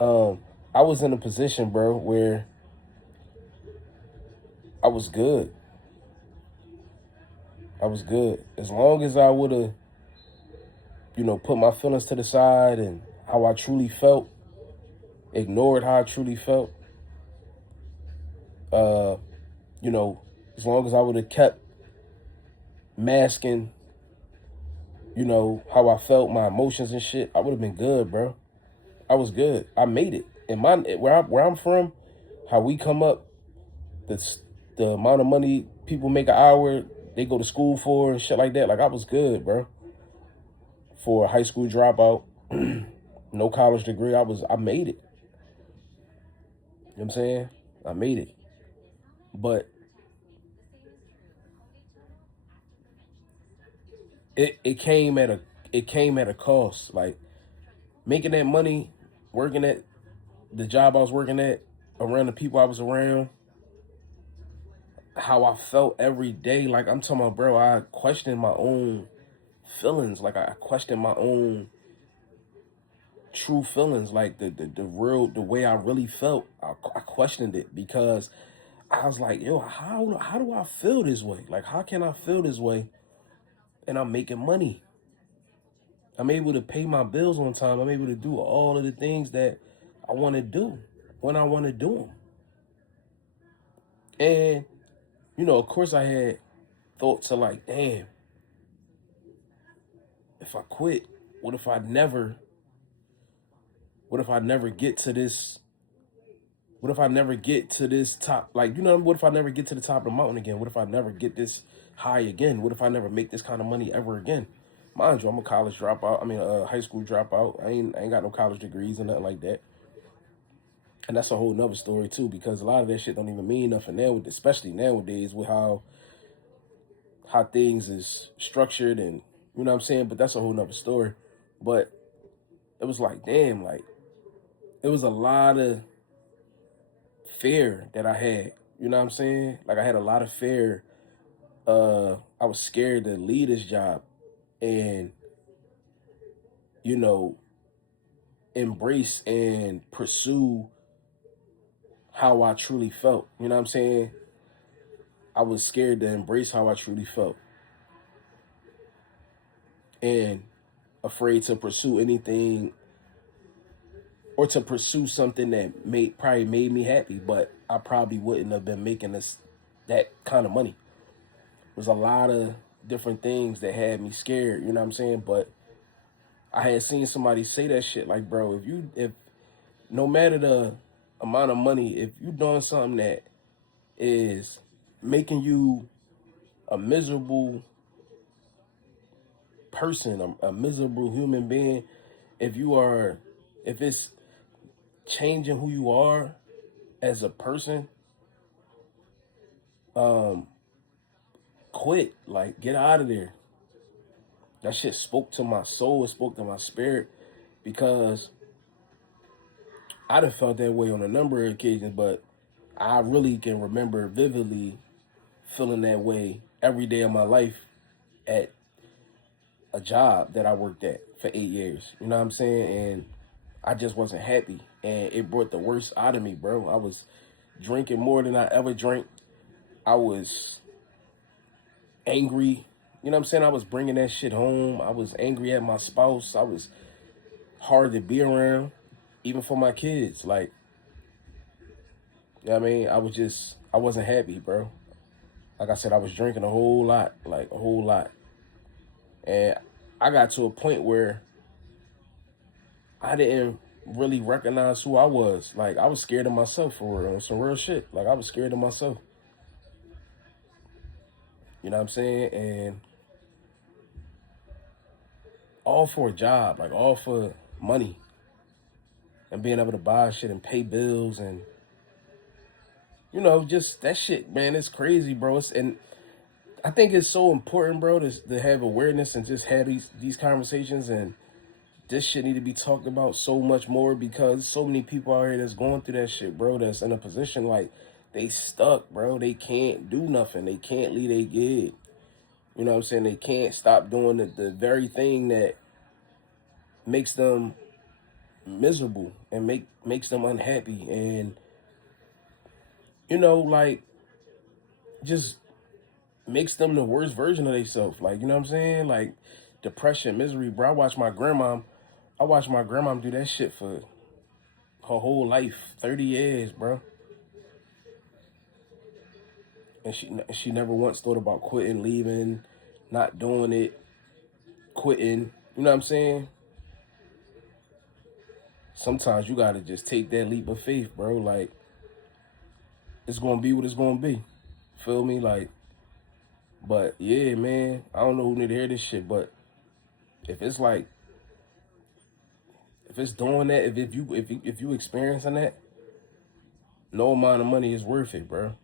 Um, I was in a position, bro, where I was good. I was good. As long as I would have, put my feelings to the side and how I truly felt, ignored how I truly felt, uh, you know, as long as I would have kept masking, how I felt, my emotions and shit, I would have been good, bro. I was good. I made it. And where I'm from, how we come up, the the amount of money people make an hour, they go to school for and shit like that. Like I was good, bro. For a high school dropout, no college degree, I made it. You know what I'm saying? I made it. But it came at a cost. Like making that money, working at the job I was working at, around the people I was around, how I felt every day. Like I'm talking about, bro, I questioned my own feelings. Like I questioned my own true feelings, like the way I really felt. I questioned it because I was like, yo, how do I feel this way? Like how can I feel this way and I'm making money? I'm able to pay my bills on time. I'm able to do all of the things that I want to do when I want to do them. And of course I had thoughts of like, damn, if I quit, what if I never what if I never get to this what if I never get to this top? Like, what if I never get to the top of the mountain again? What if I never get this high again? What if I never make this kind of money ever again? Mind you, I'm a college dropout. I mean, a high school dropout. I ain't got no college degrees and nothing like that. And that's a whole nother story too, because a lot of that shit don't even mean nothing now, especially nowadays with how things is structured and you know what I'm saying. But that's a whole nother story. But it was like, damn, like it was a lot of fear that I had. You know what I'm saying? Like I had a lot of fear. I was scared to leave this job and you know embrace and pursue how I truly felt. You know what I'm saying? I was scared to embrace how I truly felt and afraid to pursue anything or to pursue something that probably made me happy, but I probably wouldn't have been making this that kind of money. There's a lot of different things that had me scared, you know what I'm saying? But I had seen somebody say that shit like, bro, if no matter the amount of money, if you doing something that is making you a miserable person, a miserable human being, if you are, if it's changing who you are as a person, um, quit. Like, get out of there. That shit spoke to my soul. It spoke to my spirit because I'd have felt that way on a number of occasions, but I really can remember vividly feeling that way every day of my life at a job that I worked at for 8 years. You know what I'm saying? And I just wasn't happy. And it brought the worst out of me, bro. I was drinking more than I ever drank. I was angry. You know what I'm saying? I was bringing that shit home. I was angry at my spouse. I was hard to be around, even for my kids. Like, you know what I mean? I wasn't happy, bro. Like I said, I was drinking a whole lot, like a whole lot. And I got to a point where I didn't really recognize who I was. Like I was scared of myself for real, some real shit. Like I was scared of myself. You know what I'm saying? And all for a job, like all for money and being able to buy shit and pay bills and just that shit, man. It's crazy, bro. And I think it's so important, bro, to have awareness and just have these conversations and this shit need to be talked about so much more because so many people out here that's going through that shit, bro, that's in a position like they stuck, bro. They can't do nothing. They can't leave their gig. You know what I'm saying? They can't stop doing the very thing that makes them miserable and makes them unhappy, and you know, like, just makes them the worst version of themselves. Like, you know what I'm saying? Like, depression, misery, bro. I watched my grandma do that shit for her whole life, 30 years, bro. And she never once thought about quitting, leaving, not doing it, quitting. You know what I'm saying? Sometimes you gotta just take that leap of faith, bro. Like, it's gonna be what it's gonna be. Feel me? Like, but yeah, man. I don't know who need to hear this shit, but if it's like, if it's doing that, if you experiencing that, no amount of money is worth it, bro.